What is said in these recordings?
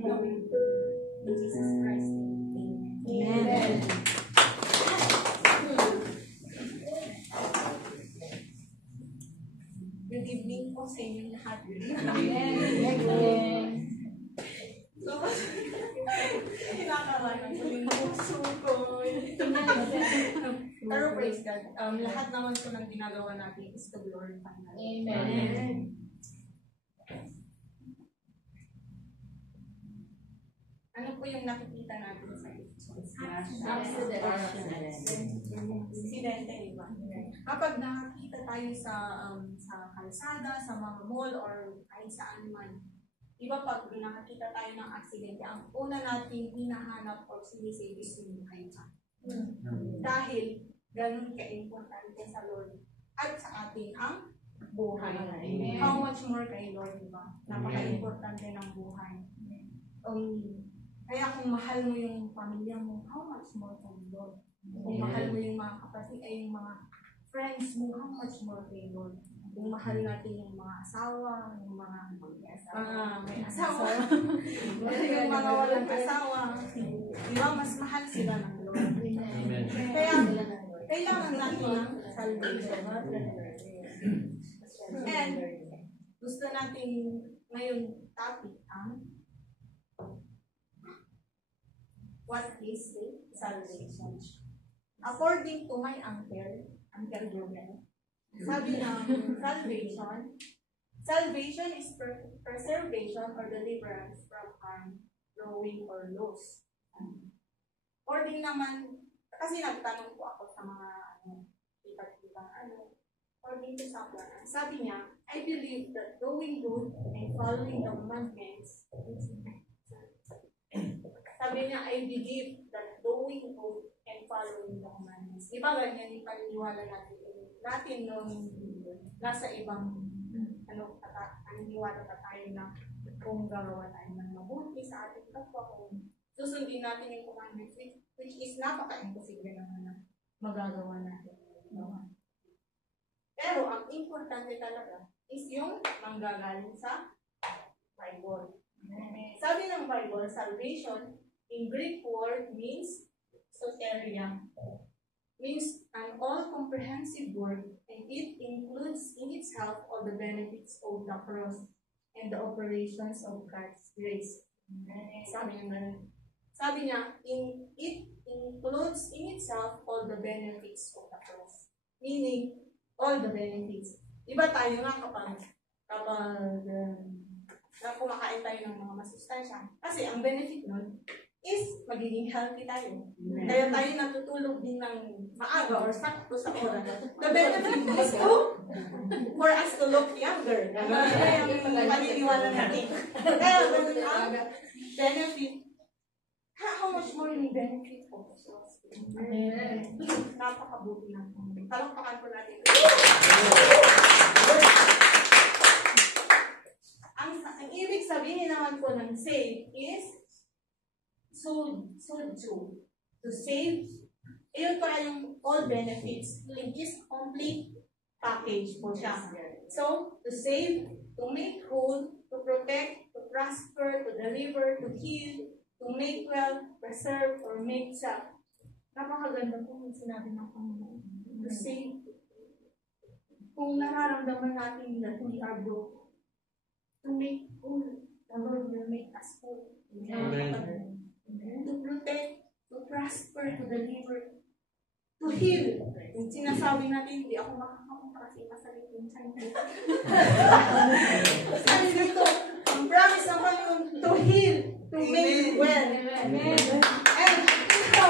In Jesus Christ. Amen. Good evening po sa inyong lahat. Amen. So, kinakabahan ko yung puso ko. Pero praise God, lahat naman po ng ginagawa natin is to glorify God. Amen. Ano po yung nakikita natin sa aksidente, di ba? Kapag nakakita tayo sa kalsada, sa mga mall, or kahit saan man, di ba pag nakakita tayo ng aksidente, ang una natin hinahanap o sinisave is yung buhay pa. Dahil ganun ka-importante sa Lord at sa atin ang buhay. How much more kay Lord, di ba? Napaka-importante ng buhay. Kaya kung mahal mo yung pamilya mo, how much more kay Lord? Kung mahal mo yung mga kapatid, ay yung mga friends mo, how much more kay Lord? Kung mahal natin yung mga asawa, yung mga may asawa, yung mga walang asawa, di ba, mas mahal sila ng Lord. Kaya, kailangan natin ng salvation. And, gusto natin ngayon topic ang what is salvation? According to my uncle Joel, sabi ng salvation is preservation or deliverance from harm, ruin, or loss. According naman, kasi nagtanong po ako sa mga according to Saplan, sabi niya, I believe that doing good and following the commandments, sabi niya, I believe that doing good and following the commandments. Di ba ganyan yung paniniwala natin nung nasa ibang paniniwala pa tayo na kung gagawa tayo ng mabuti sa ating kapwa, kung susundin natin yung commandments, which is napaka-imposible naman na magagawa natin. Pero ang importante talaga is yung manggagaling sa Bible. Sabi ng Bible, salvation in Greek word means soteria, means an all-comprehensive word, and it includes in itself all the benefits of the cross and the operations of God's grace. Sabi niya, it includes in itself all the benefits of the cross. Meaning, all the benefits. Iba tayo nga kapag kumakain tayo ng mga masustansya. Kasi ang benefit nun is magiging healthy tayo. Kaya tayo natutulog din ng maaga or sakto sa oras. The benefit is for us to look younger. Kaya yung paniniwala natin. Kaya ganun ang benefit. How much more yung benefit of us? Napakabuti na. Talakpakan po natin. Ang ibig sabihin naman po ng save is to save. Ayun pa yung all benefits. It is complete package po siya. So, to save, to make whole, to protect, to prosper, to deliver, to heal, to make well, preserve, or make safe. Napakaganda po yung sinabi ng Panginoon. To save. Kung nararamdaman natin that we are broke, to make whole, the Lord will make us whole. Amen. To protect, to prosper, to deliver, to heal. Yung sinasabi natin, hindi ako makakapunta kasi masalit yung time. Sabi dito, ang promise naman yung to heal, to make well. Amen. And ito,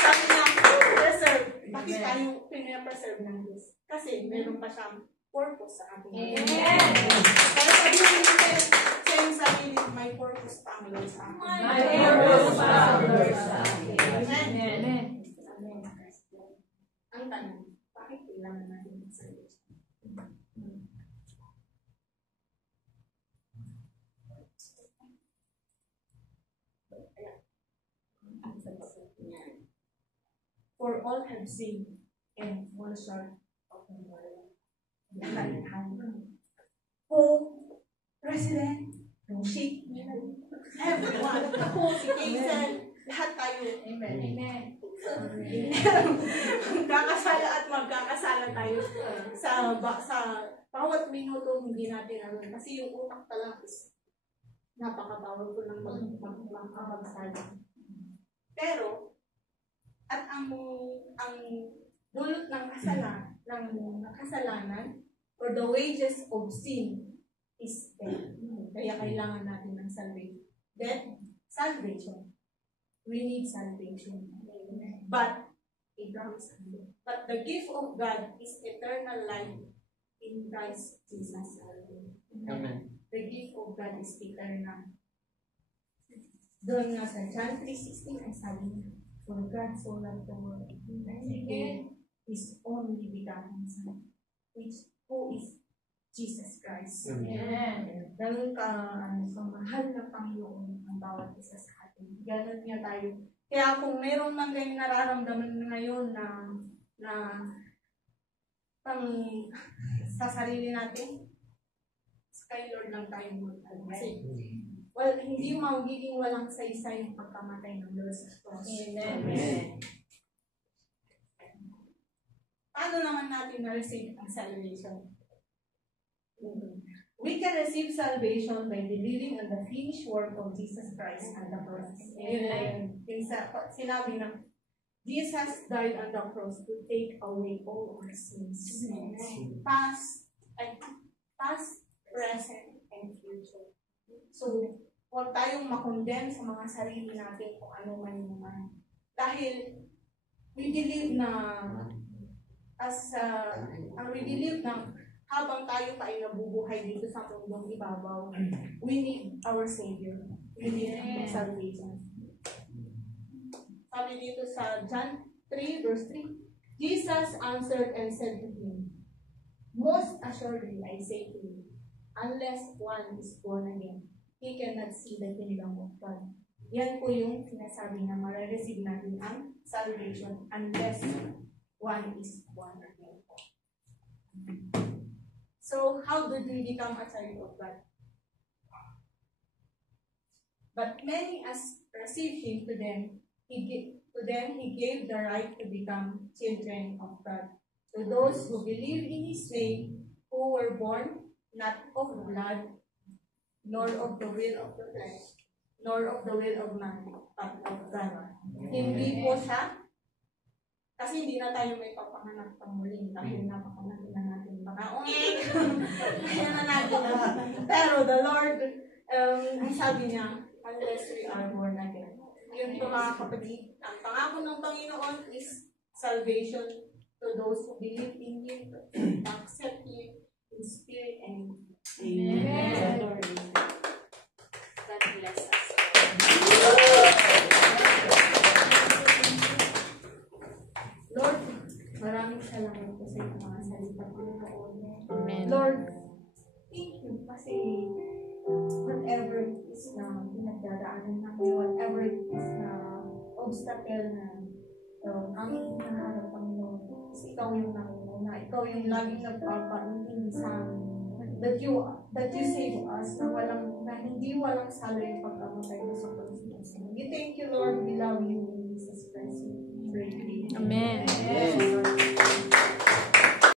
sabi niya, preserve. Bakit tayo pinapreserve ng Diyos? Kasi meron pa siyang purpose sa ating life. Kaya sabihin natin sa iyong sarili, may purpose pa ang Lord sa akin. My purpose pa ang Lord sa akin. Amen. Ang tanong, bakit kailangan natin ng salvation? For all have sinned and fall short of the glory. Kung president, yung sheik, Everyone. Ako, si Hazel, lahat tayo. Amen. Amen. Magkakasala at magkakasala tayo sa bawat minuto hindi natin alam. Kasi yung utak talaga is napaka-powerful ng magsala. Pero, at ang dulot ng kasalanan or the wages of sin is death. Kaya kailangan natin ng salvation. Death, salvation. We need salvation. But the gift of God is eternal life in Christ Jesus. Amen. The gift of God is eternal. Doon nga sa John 3:16 ay sabi niya, for God so loved the world that He gave His only begotten Son, who is Jesus Christ. Amen. Ganun mahal na Panginoon ang bawat isa sa atin. Ganun niya tayo. Kaya kung meron man kayong nararamdaman ngayon na sa sarili natin, kay Lord lang tayo magmahal. Kasi, hindi magiging walang saysay yung pagkamatay ng Lord sa cross. Amen. Paano naman natin na-receive ang salvation? We can receive salvation by believing on the finished work of Jesus Christ on the cross. Amen. Sinabi na, Jesus died on the cross to take away all our sins. Past, present, and future. So, huwag tayong makondem sa mga sarili natin kung ano man naman. Dahil, we believe na we believe na habang tayo pa ay nabubuhay dito sa mundong ibabaw, we need our Savior. We need salvation. Sabi dito sa John 3 verse 3, Jesus answered and said to him, most assuredly I say to you, unless one is born again, he cannot see the kingdom of God. Yan po yung sinasabi na marireceive natin ang salvation unless one is born again. So, how did we become a child of God? But many as received Him, to them He gave the right to become children of God. To those who believe in His name, who were born not of blood, nor of the will of the flesh, nor of the will of man, but of God. Hindi po siya, kasi hindi na tayo may papanganak pang muli dahil napakalaki na natin baka kaya na natin pero the Lord ang sabi niya unless we are born again. Yun po mga kapatid, ang pangako ng Panginoon is salvation to those who believe in Him, accept Him in spirit and in Amen. God bless us. Lord, maraming salamat po sa iyong mga salita ng Panginoon. Amen. Lord, thank you kasi whatever it is na pinagdaraanan namin, whatever it is na obstacle na aming hinaharap, Panginoon, kasi ikaw yung nangunguna, ikaw yung laging nagpapaintindi sa amin. That you save us na hindi walang salo yung pagkamatay mo sa Panginoon. We thank you, Lord. We love you in Jesus Christ. We pray. Amen. Amen.